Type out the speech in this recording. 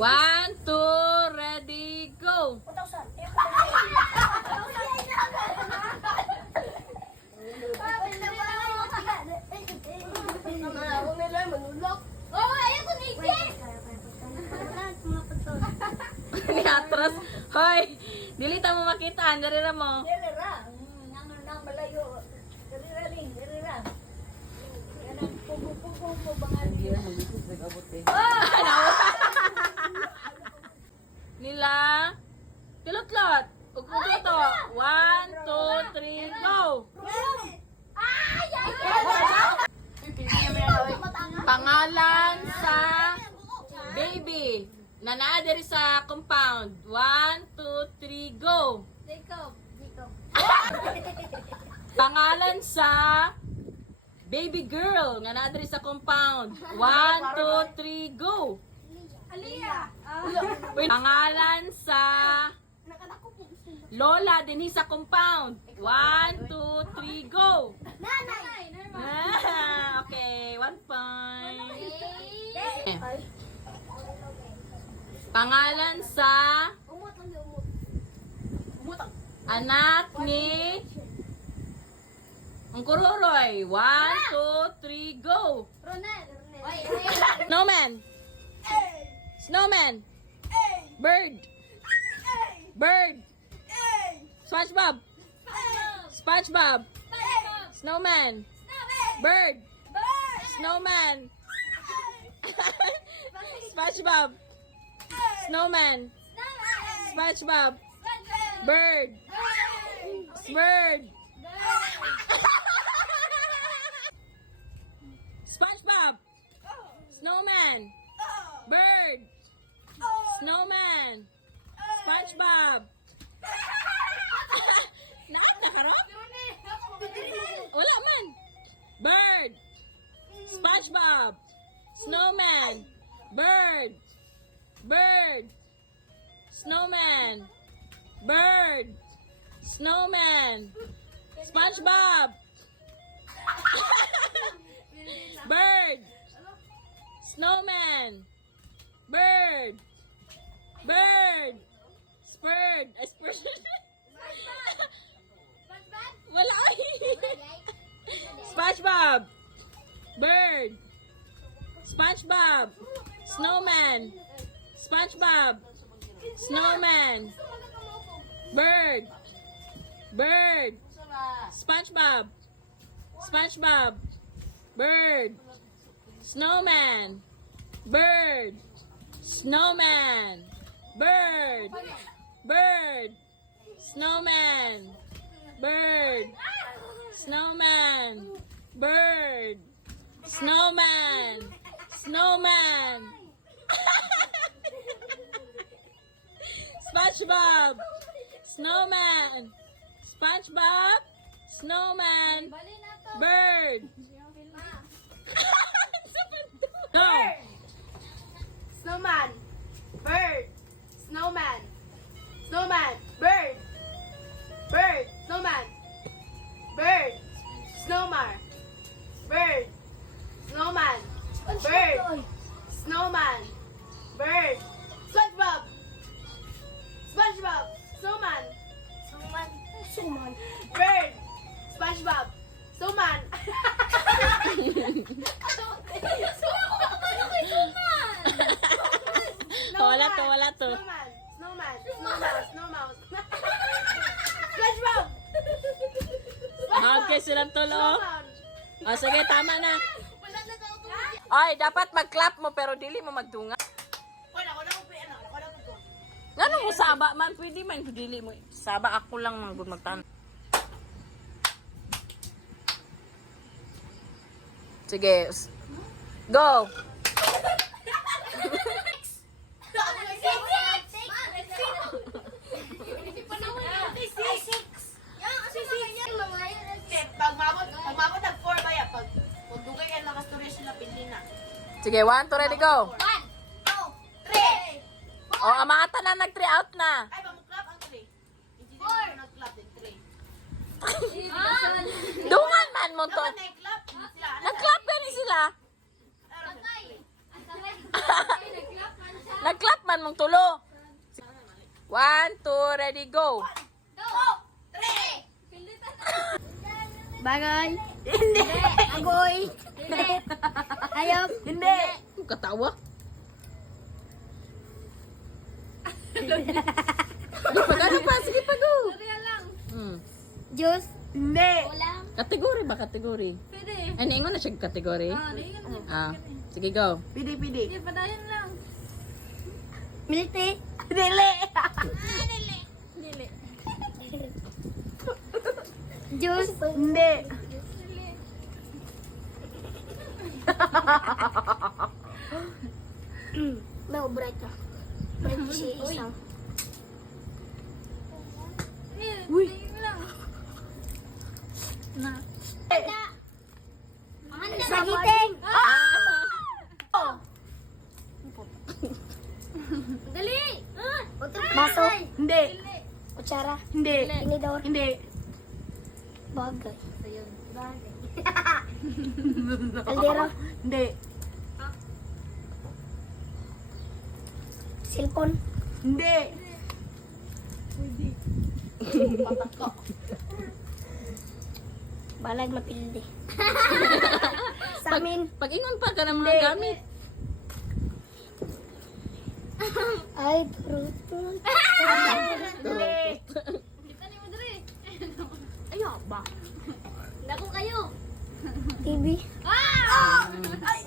One, two, ready, go! Niatras. Hoy! Dili ta mo makita. Dari ra mo. Nila. Kilot-lot. Ugpo to. 1, 2, 3, go! Pangalan sa baby na naa diri sa compound. 1, 2, 3, go! Pangalan sa baby girl nga naa diri sa compound. 1, 2, 3, go! Pangalan sa lola dinhi sa compound. 1, 2, 3, go! Okay, 1 point. Pangalan sa anak ni ang kururoy. 1, 2, 3, go! Snowman. Snowman. Bird. Bird. SpongeBob. SpongeBob. Snowman. Bird. Snowman. SpongeBob. Snowman. SpongeBob. Bird. Bird. SpongeBob. Snowman. Bird. Snowman. SpongeBob. Naat na harap? Wala man. Bird. SpongeBob. Snowman. Bird. Bird. Snowman. Bird. Snowman. SpongeBob. Bird. Snowman. Bird. Bird. Spurred. Spurred. Wala ay. SpongeBob. Bird. SpongeBob. Snowman. SpongeBob. Snowman. Bird. Bird. SpongeBob. SpongeBob. Bird. Snowman. Bird. Snowman. Bird. Bird. Snowman. Bird. Snowman. Bird. Snowman. Snowman. SpongeBob. Snowman. SpongeBob. Snowman. Bird. Go. Snowman. Bird. Snowman. Snowman. Bird. Bird. Snowman. Bird. Snowman. Bird. Snowman. Bird. Snowman. Bird. SpongeBob. SpongeBob. Snowman. Snowman. Bird. SpongeBob. Snowman. Wala to, wala to. Snowman. Snowman. Snowman. Snowman. SpongeBob. Okay, silang tulo. Snowman. O, sige, tama na. Wala na daw ito. Ay, dapat mag-clap mo pero dili mo magdunga. Wala ko na ko. Ngano mo saba man, pwede man dili mo. Saba ako lang magud magtan. Sige. Go. Pag mabot nag-4 ba yan? Pag dugay yan, nakastorya sila, pili na. Sige, 1, 2, ready, go. 1, 2, 3. O, amata na, nag-3 out na. Ay, mamuklap ang 3. Hindi din nag-clap din 3. Dungan man mo to. Dapat nag-clap. Sila, Nag-clap gani sila. Nag-clap man Bilisan mong tulo. 1, 2, ready, go. Bagay. Hindi. Agoy. Hindi. Ayop. Hindi. Katawa. Ano pa? Sige pa, go. Juice. Hindi. Ulam. Kategory ba? Kategory? Pwede. Ay, naingon na siya kategory? Sige, go. Pidi, pidi. Padayon lang. Milite. Dili. Dili. Juice. Hindi. No, bright ka. Bright siya isang. Uy. Sagiting. Dali. Baso. Hindi. Kutsara. Hindi. Tinidor. Hindi. Bagay. Kaldero. Hindi. Cellphone. Hindi. Balag mapildi. Sa amin. Pag-ingon pa ka ng mga gamit. Ay, fruit. Hindi. Ayo ba? Dako kayo. TV. Ay,